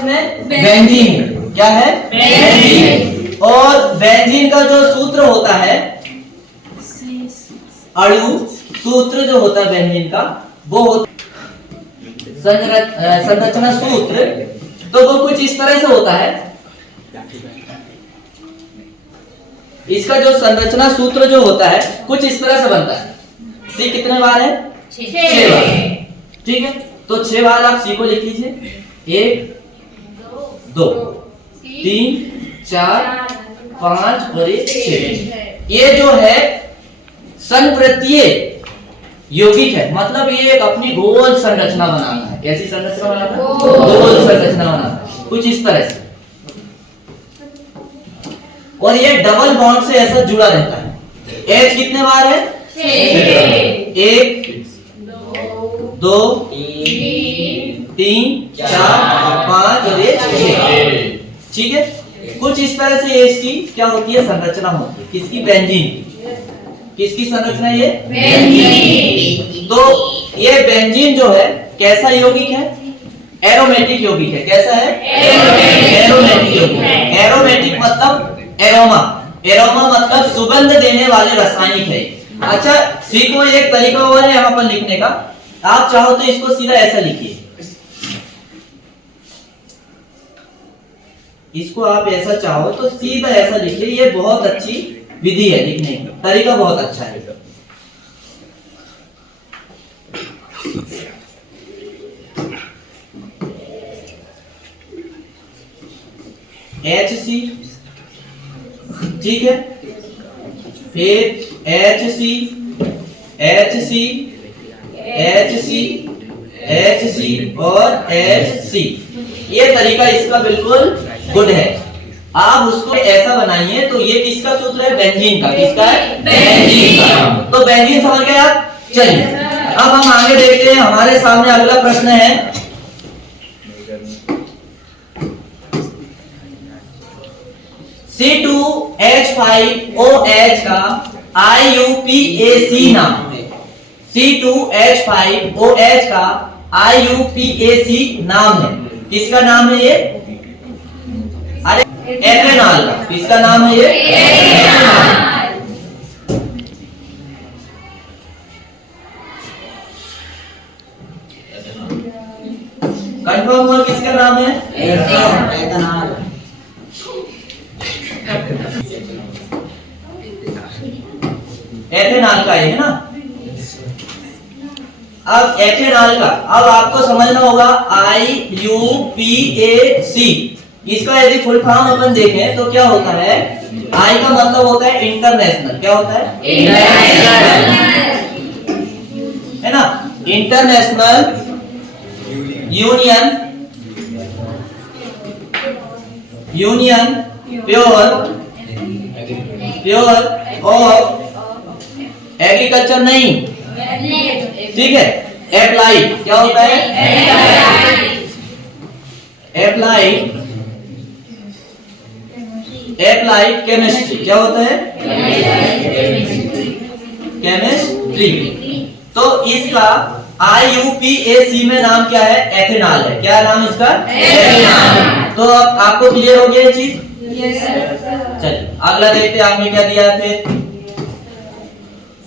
इसमें? बेंजीन। क्या है? बेंजीन। और बेंजीन का जो सूत्र होता है, अणु सूत्र जो होता है बेंजीन का, वो होता संरचना सूत्र, तो वो कुछ इस तरह से होता है। इसका जो संरचना सूत्र जो होता है कुछ इस तरह से बनता है। सी कितने बार है? 6 बार। ठीक है, तो 6 बार आप सी को लिख लीजिए। 1 2 3 4 5 और 6। ये जो है संवृत्तीय यौगिक है, मतलब ये एक अपनी गोल संरचना बनाना है। कैसी संरचना बनाना है? गोल संरचना बनाना है, कुछ इस तरह से। और ये डबल बॉन्ड से ऐसा जुड़ा रहता है। एच कितने बार है? 1 2 3 4 5 और 6। ठीक है, कुछ इस तरह से इसकी क्या होती है? संरचना होती है। किसकी? बेंजीन की। किसकी संरचना है ये? बेंजीन। तो ये बेंजीन जो है कैसा यौगिक है? एरोमेटिक यौगिक है। कैसा है? एरोमेटिक यौगिक। एरोमेटिक मतलब एरोमा। एरोमा मतलब सुगंध देने वाले रासायनिक है। अच्छा, सी को एक तरीका और है यहाँ पर लिखने का। आप चाहो तो इसको सीधा ऐसा लिखिए, इसको आप ऐसा चाहो तो सीधा ऐसा लिखिए। ये बहुत अच्छी विधि है लिखने की, तरीका बहुत अच्छा है। HC, ठीक है, फिर HC HC HC HC और HC। ये तरीका इसका बिल्कुल गुड है। आप उसको ऐसा बनाइए। तो ये किसका सूत्र है? बेंजीन का। किसका है? बेंजीन का। तो बेंजीन समझ गए आप? चलिए अब हम आगे देखते हैं। हमारे सामने अगला प्रश्न है, C2H5OH का IUPAC नाम है। C2H5OH का IUPAC नाम है। किसका नाम है ये? अरे एथेनॉल का। किसका नाम है ये? एथेनॉल। कंफर्म हुआ किसका नाम है? एथेनॉल। एथेनॉल का है ना। अब एथेनॉल का अब आपको समझना होगा IUPAC। इसका यदि फुल फॉर्म अपन देखें तो क्या होता है? आई का मतलब होता है इंटरनेशनल। क्या होता है? इंटरनेशनल, है ना। International union pure of agriculture नहीं, ठीक है। एप्लाइड, क्या होता है? Applied chemistry. क्या होता है? केमिस्ट्री। तो इसका IUPAC में नाम क्या है? एथेनॉल है। क्या नाम इसका? एथेनॉल। तो अब आपको क्लियर हो गया ये चीज? चलिए अगला देखते हैं आपने क्या दिया है।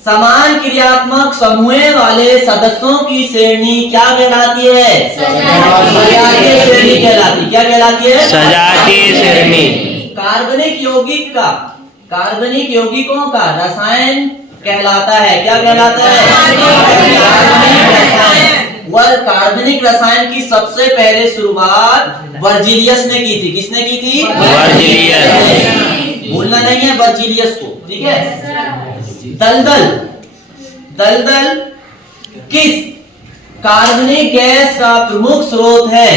समान क्रियात्मक समूह वाले सदस्यों की श्रेणी क्या कहलाती है? सजातीय श्रेणी कहलाती। क्या कहलाती है? सजातीय श्रेणी। कार्बनिक यौगिकों का रसायन कहलाता है। क्या कहलाता है? कार्बनिक रसायन। वह कार्बनिक रसायन की सबसे पहले शुरुआत वर्जिलियस ने की थी। किसने की थी? वर्जिलियस। भूलना नहीं है वर्जिलियस को, ठीक है। दलदल किस कार्बनिक गैस का प्रमुख स्रोत है?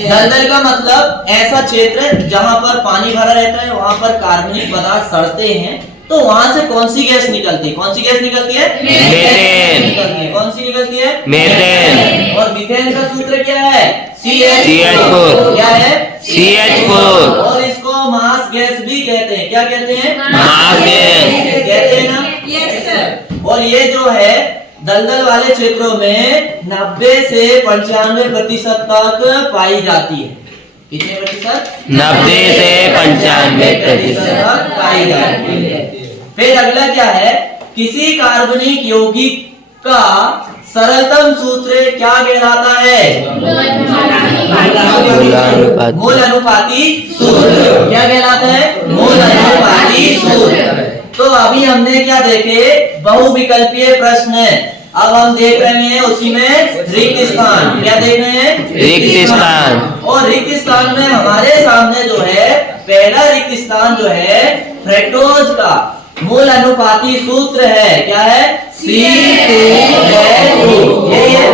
दलदल का मतलब ऐसा क्षेत्र जहां पर पानी भरा रहता है, वहां पर कार्बनिक पदार्थ सड़ते हैं, तो वहां से कौन सी गैस निकलती है? कौन सी गैस निकलती है? मीथेन। कौन सी निकलती है? मीथेन। और मीथेन का सूत्र क्या है? CH4। क्या है? CH4। और इसको मास गैस भी कहते हैं। क्या कहते हैं? मास गैस कहते हैं ना। Yes sir. और ये जो है दलदल वाले क्षेत्रों में 90 से 95% तक पाई जाती है। कितने प्रतिशत? 90 से 95% तक पाई जाती है। फिर अगला क्या है, किसी कार्बनिक यौगिक का सरलतम सूत्र क्या कहलाता है? मूल अनुपाती सूत्र। क्या कहलाता है? मूल अनुपाती सूत्र। तो अभी हमने क्या देखे, बहुविकल्पीय प्रश्न। अब हम देख रहे हैं उसी में रिक्त स्थान। क्या देख रहे हैं? रिक्त स्थान। और रिक्त स्थान में हमारे सामने जो है पहला रिक्त स्थान जो है फ्रेक्टोज का मूल अनुपाती सूत्र है। क्या है? C2H2। यही है।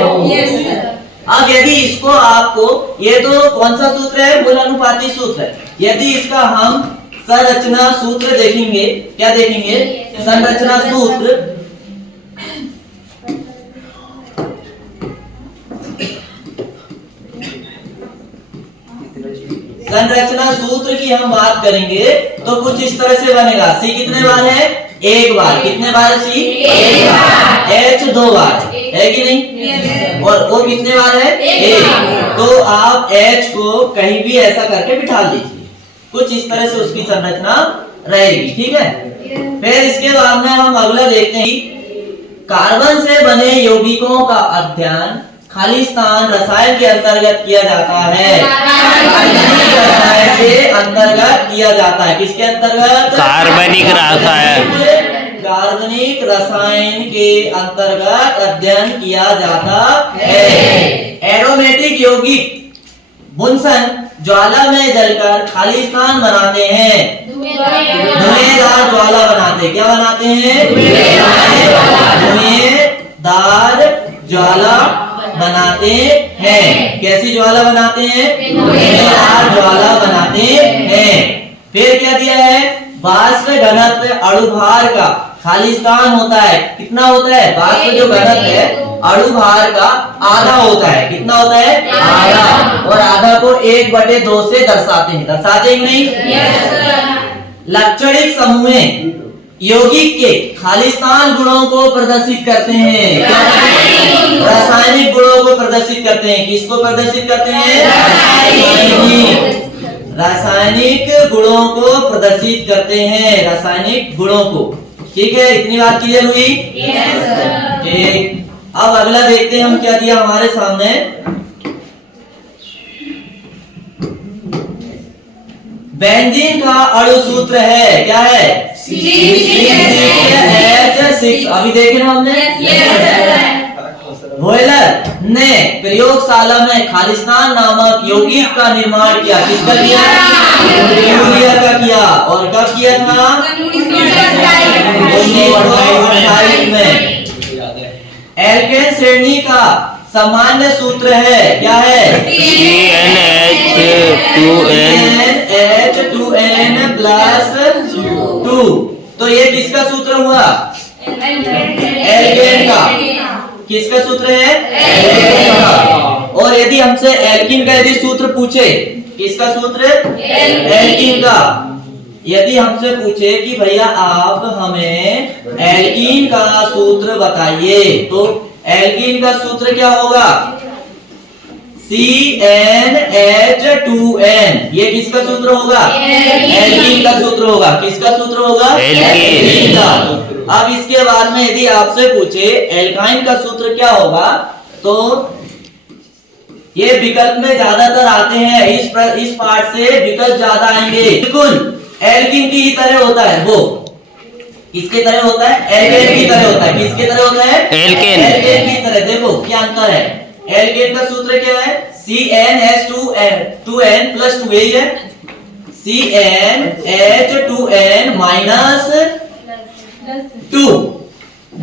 अब यदि इसको आपको, ये तो कौन सा सूत्र है? मूल अनुपाती सूत्र है। यदि इसका हम संरचना सूत्र देखेंगे, क्या देखेंगे? संरचना सूत्र। संरचना सूत्र की हम बात करेंगे तो कुछ इस तरह से बनेगा। C कितने बार है? एक बार। कितने बार है C? एक बार। H 2 बार है कि नहीं? और O कितने बार है? एक। तो आप H को कहीं भी ऐसा करके बिठा दीजिए, कुछ इस तरह से उसकी संरचना रहेगी। ठीक है। फिर इसके बाद में हम अगला देखते हैं, कार्बन से बने यौगिकों का अध्ययन खालिस्तान रसायन के अंतर्गत किया जाता है। रसायन के अंतर्गत किया जाता है। किसके अंतर्गत? कार्बनिक रसायन। कार्बनिक रसायन के अंतर्गत अध्ययन किया जाता है। एरोमेटिक यौगिक बुनसन ज्वाला में जलकर खालिस्तान बनाते हैं। धुएंदार ज्वाला बनाते हैं। क्या बनाते हैं? धुएंदार ज्वाला बनाते हैं। कैसी ज्वाला बनाते हैं? धुएंदार ज्वाला बनाते हैं। फिर क्या दिया है? वाष्प घनत्व अणुभार का खालिस्तान होता है। कितना होता है? वाष्प जो घनत्व है अणुभार का आधा होता है। कितना होता है? आधा। और आधा को 1/2 से दर्शाते हैं। दर्शाते हैं नहीं? लाक्षणिक समूह यौगिक के खालिस्तान गुणों को प्रदर्शित करते हैं। रासायनिक गुणों को प्रदर्शित करते हैं। किसको प्रदर्शित करते हैं? रासायनिक गुणों को प्रदर्शित करते हैं। रासायनिक गुणों को। ठीक है, इतनी बात क्लियर हुई? ठीक। अब अगला देखते हैं हम क्या दिया हमारे सामने। बेंजीन का अणु सूत्र है। क्या है? C6H6। अभी देखे ना हमने। वोयलर ने प्रयोगशाला में खालिस्तान नामक यौगिक का निर्माण किया। किसका किया? यूरिया का किया। और कब किया था? 1928 में। एल्केन श्रेणी का सामान्य सूत्र है। क्या है? CnH2n+2। तो ये किसका सूत्र हुआ? एल्केन का। किसका सूत्र है? एल्केन का। और यदि हमसे एल्कीन का यदि सूत्र पूछे, किसका सूत्र? एल्कीन का। यदि हमसे पूछे कि भैया आप हमें एल्कीन का सूत्र बताइए, तो एल्कीन का सूत्र क्या होगा? CnH2n। ये किसका सूत्र होगा? एल्कीन का सूत्र होगा। किसका सूत्र होगा? एल्कीन का। अब इसके बाद में यदि आपसे पूछे एल्काइन का सूत्र क्या होगा, तो ये विकल्प में ज्यादातर आते हैं। इस पार्ट से विकल्प ज्यादा आएंगे। बिल्कुल एल्कीन की ही तरह होता है। वो किसके तरह होता है? एल्केन की तरह होता है। किसके तरह होता है? एल्केन की तरह। देखो क्या अंतर है। एल्केन का सूत्र क्या है? CnH2n+2। यही है CnH2n-2।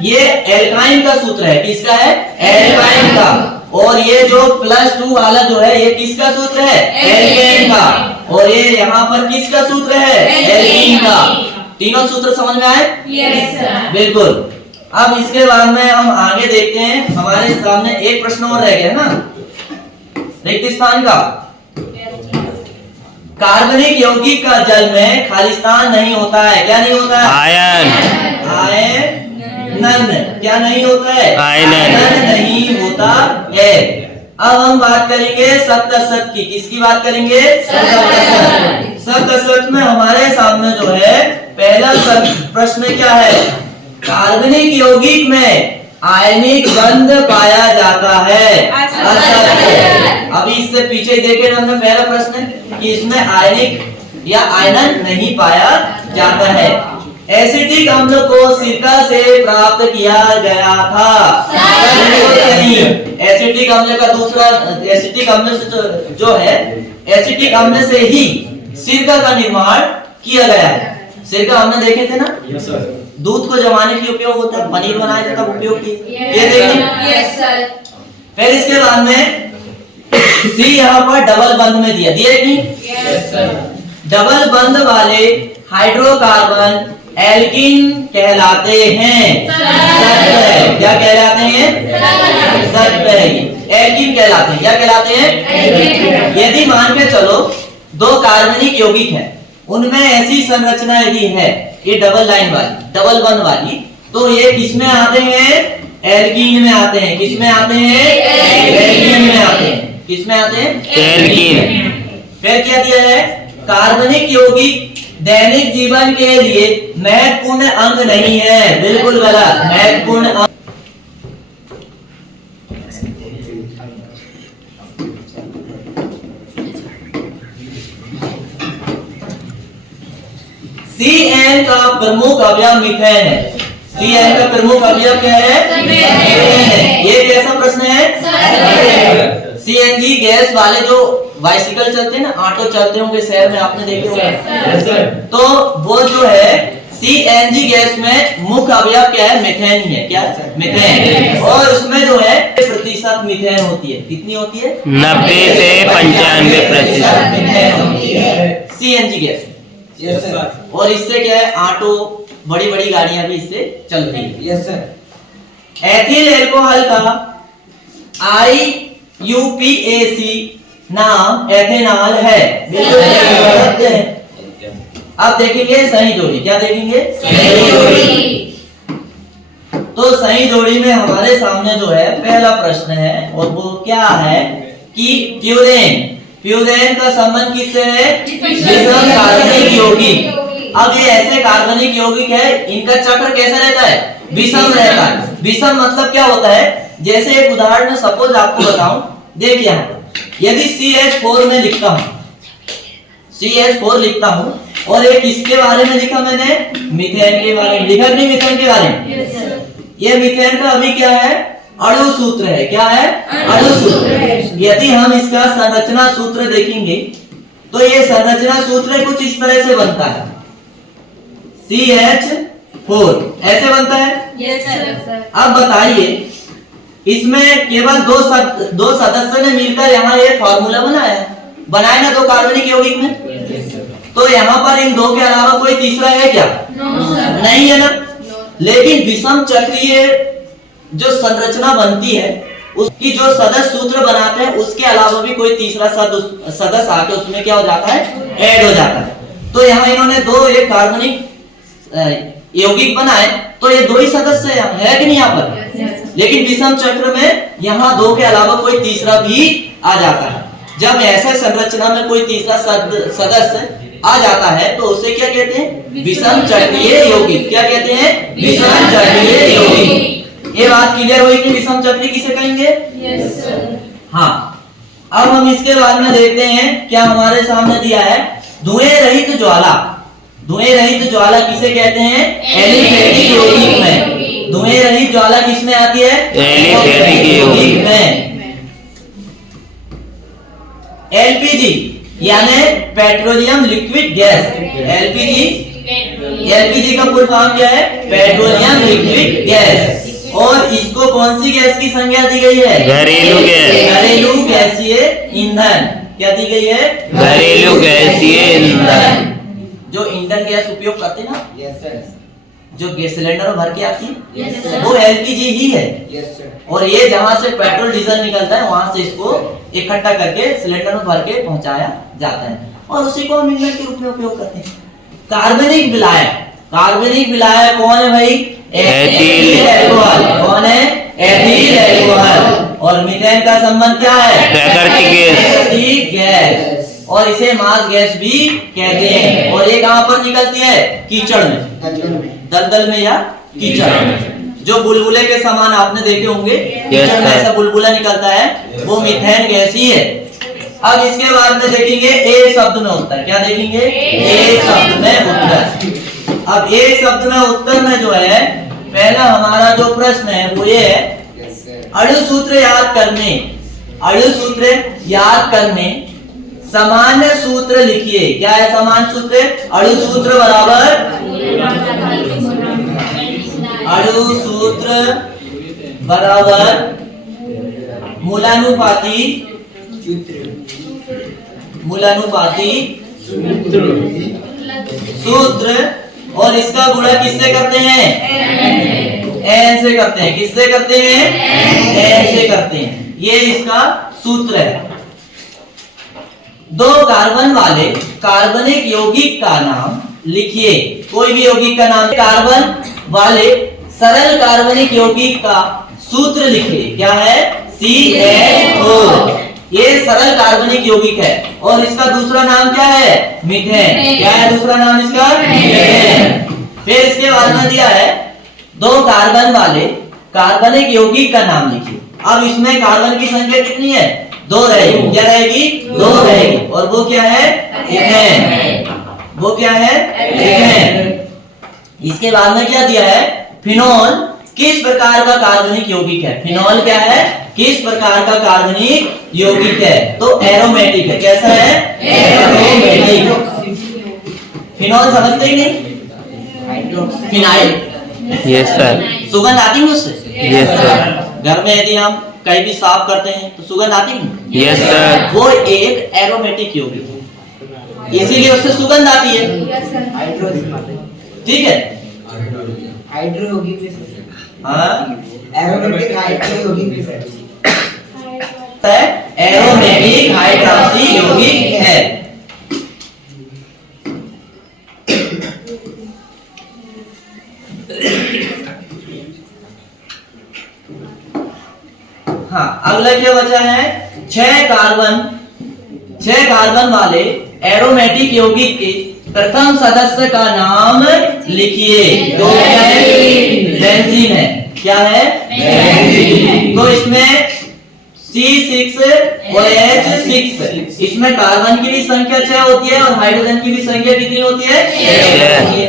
ये एल्काइन का सूत्र है। किसका है? एल्काइन का। और ये जो +2 वाला जो है ये किसका सूत्र है? एल्केन का। और ये यहाँ पर किसका सूत्र है? एल्कीन का। तीनों सूत्र समझ में आए? Yes sir. बिल्कुल। अब इसके बाद में हम आगे देखते हैं। हमारे सामने एक प्रश्न और रह गया ना, रिक्त स्थान का। कार्बनिक यौगिक का जल में खालिस्तान नहीं होता है। क्या नहीं होता है? आयन। Ion none. क्या नहीं होता है? आयनन। नन नहीं होता है। अब हम बात करेंगे सत्य असत की। किसकी बात करेंगे? सत्य असत। सत्य असत में हमारे सामने जो है पहला प्रश्न क्या है? कार्बनिक यौगिक में आयनिक बंध पाया जाता है। असत्य। अभी इससे पीछे देखे हमने पहला प्रश्न कि इसमें आयनिक या आयनन नहीं पाया जाता है। एसिटिक अम्ल को सिरका से प्राप्त किया गया था। नहीं, एसिटिक अम्ल का दूसरा एसिटिक अम्ल से जो है एसिटिक अम्ल से ही सिरका का निर्माण किया गया है। सिरका हमने देखे थे ना? Yes sir. दूध को जमाने के उपयोग होता है, पनीर बनाया जाता है उपयोग की। ये देखिए। Yes sir. फिर इसके बाद में सी यहाँ पर डबल बंध में दिया कि यस सर। डबल बंध वाले हाइड्रोकार्बन एल्कीन कहलाते हैं। सत्य है। क्या कहलाते हैं? सत्य है। एल्कीन कहलाते हैं। क्या कहलाते हैं? यदि मान के चलो दो कार्बनिक यौगिक है, उनमें ऐसी संरचना यदि है, ये डबल लाइन वाली, डबल बंध वाली, तो ये किसमें आते हैं? एल्कीन में आते हैं। किसमें आते हैं? एल्कीन में आते हैं। किसमें आते हैं? एल्कीन। फिर क्या दिया है? कार्बनिक यौगिक दैनिक जीवन के लिए महत्वपूर्ण अंग नहीं है। बिल्कुल गलत। महत्वपूर्ण अंग CN का प्रमुख अवयव मीथेन है। CN का प्रमुख अवयव क्या है? मीथेन है। ये कैसा प्रश्न है? CNG गैस वाले जो बाइसिकल चलते हैं ना, ऑटो चलते होंगे शहर में, आपने देखे होंगे। तो वो जो है CNG गैस में मुख्य अवयव क्या है? मीथेन ही है। क्या? मीथेन। और उसमें जो है प्रतिशत मीथेन होती है। कितनी होती है? 90 से 95% मीथेन होती है CNG गैस। Yes sir. और इससे क्या है? ऑटो, बड़ी बड़ी गाड़ियां भी इससे चलती है। Yes sir. एथिल एल्कोहल का IUPAC नाम एथेनॉल है। बिल्कुल सत्य है। अब देखेंगे सही जोड़ी। क्या देखेंगे? सही जोड़ी। तो सही जोड़ी में हमारे सामने जो है पहला प्रश्न है, और वो क्या है कि प्यूरेन का संबंध किससे है? विषम कार्बनिक यौगिक। अब ये ऐसे कार्बनिक यौगिक है, इनका चक्र कैसा रहता है? विषम रहता है। विषम मतलब क्या होता है? जैसे एक उदाहरण में सपोज आपको बताऊं, देखिए यहाँ यदि CH4 में लिखता हूं, CH4 लिखता हूं, और एक इसके बारे में लिखा मैंने, मीथेन के बारे में लिखा नहीं? मीथेन के बारे में। ये मीथेन का अभी क्या है? अणु सूत्र है। क्या है? अणु सूत्र। यदि हम इसका संरचना सूत्र देखेंगे तो ये संरचना सूत्र कुछ इस तरह से बनता है। CH4 ऐसे बनता है। Yes sir. अब बताइए, इसमें केवल दो सदस्य ने मिलकर यहाँ ये फॉर्मूला बनाया ना, दो कार्बनिक यौगिक में। तो यहाँ पर इन दो के अलावा कोई तीसरा है क्या? नहीं है ना। लेकिन विषम चक्रीय जो संरचना बनती है, उसकी जो सदस्य सूत्र बनाते हैं, उसके अलावा भी कोई तीसरा सदस्य आके उसमें क्या हो जाता है? ऐड हो जाता है। तो यहाँ इन्होंने दो एक कार्बनिक यौगिक बनाए, तो ये दो ही सदस्य है कि नहीं यहाँ पर? लेकिन विषम चक्र में यहाँ दो के अलावा कोई तीसरा भी आ जाता है। जब ऐसे संरचना में कोई तीसरा सदस्य आ जाता है तो उसे क्या कहते हैं? विषम चक्रीय यौगिक। क्या कहते हैं? विषम चक्रीय यौगिक। ये बात क्लियर हुई कि विषम चक्रीय किसे कहेंगे? Yes sir. हाँ। अब हम इसके बाद में देखते हैं क्या हमारे सामने दिया है। धुएं रहित ज्वाला। धुएं रहित ज्वाला किसे कहते हैं? एलिफेटिक यौगिक में। धुएं रहित ज्वाला किसमें आती है? एलिफेटिक यौगिक में। एलपीजी यानी पेट्रोलियम लिक्विड गैस। एलपीजी का फुल फॉर्म क्या है? Petroleum liquid gas. और इसको कौन सी गैस की संज्ञा दी गई है? घरेलू गैस। घरेलू गैसीय ईंधन। क्या दी गई है? घरेलू गैसीय ईंधन। जो ईंधन गैस उपयोग करते हैं ना, यस सर। जो गैस सिलेंडर भर के आती है, यस सर। वो एलपीजी ही है। Yes sir. और ये जहां से पेट्रोल डीजल निकलता है, वहां से इसको इकट्ठा करके सिलेंडर में भर के पहुंचाया जाता है, और उसी को हम ईंधन के रूप में उपयोग करते हैं। कार्बनिक विलायक। कार्बनिक विलायक कौन है भाई? Ethyl alcohol. कौन है? Ethyl alcohol. और मीथेन का संबंध क्या है? प्राकृतिक गैस। प्राकृतिक गैस, और इसे मास गैस भी कहते हैं। और ये कहाँ पर निकलती है? कीचड़ में, दलदल में या कीचड़ में। जो बुलबुले के समान आपने देखे होंगे, कीचड़ में ऐसा बुलबुला निकलता है, वो मीथेन गैस ही है। अब इसके बाद में देखेंगे ए शब्द में उत्तर। क्या देखेंगे? ए शब्द में उत्तर। अब ए शब्द में उत्तर में जो है, पहला हमारा जो प्रश्न है वो ये है, अणु सूत्र याद करने, अणु सूत्र याद करने सामान्य सूत्र लिखिए। क्या है सामान्य सूत्र? अणु सूत्र बराबर, अणु सूत्र बराबर मूलानुपाती, मूलानुपाती सूत्र, और इसका गुणा किससे करते हैं? एन से करते हैं। किससे करते हैं? एन से करते हैं। ये इसका सूत्र है। दो कार्बन वाले कार्बनिक यौगिक का नाम लिखिए। कोई भी यौगिक का नाम। कार्बन वाले सरल कार्बनिक यौगिक का सूत्र लिखिए। क्या है? CHO। ये सरल कार्बनिक यौगिक है, और इसका दूसरा नाम क्या है? मीथेन। क्या है दूसरा नाम इसका? मीथेन। फिर इसके बाद में दिया है, दो कार्बन वाले कार्बनिक यौगिक का नाम लिखिए। अब इसमें कार्बन की संख्या कितनी है? 2 रहेगी। क्या रहेगी? 2 रहेगी। और वो क्या है? इथेन। वो क्या है? इथेन। इसके बाद में क्या दिया है? फिनोल किस प्रकार का कार्बनिक यौगिक है? फिनोल क्या है? किस प्रकार का कार्बनिक यौगिक है? तो एरोमेटिक है। कैसा है? एरोमेटिक। फिनोल समझते ही नहीं? फिनाइल। Yes sir. सुगंध आती है उससे? Yes sir. घर में यदि हम कहीं भी साफ करते हैं तो सुगंध आती है? Yes sir. वो एक एरोमेटिक यौगिक है, इसीलिए उससे सुगंध आती है। ठीक है? हाइड्रो यौगिक भी हाँ, एरोमेटिक हाइड्रो यौगिक भी एरोमेटिक हाइड्रॉक्सी यौगिक है। हाँ, अगला क्या बचा है? 6 कार्बन वाले एरोमेटिक यौगिक के प्रथम सदस्य का नाम लिखिए। तो क्या है? बेंजीन है। क्या है? बेंजीन। तो इसमें C6OH6, इसमें कार्बन की भी संख्या 6 होती है और हाइड्रोजन की भी संख्या कितनी होती है? 6 होती है।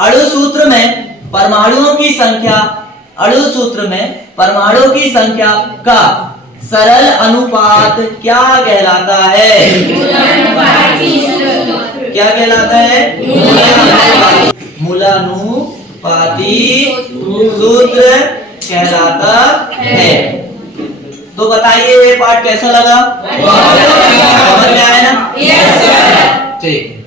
अणु सूत्र में परमाणुओं की संख्या, अणु सूत्र में परमाणुओं की संख्या का सरल अनुपात क्या कहलाता है? क्या कहलाता है? मूलानुपाती सूत्र कहलाता है। तो बताइए ये पाठ कैसा लगा? समझ में आया ना? ठीक।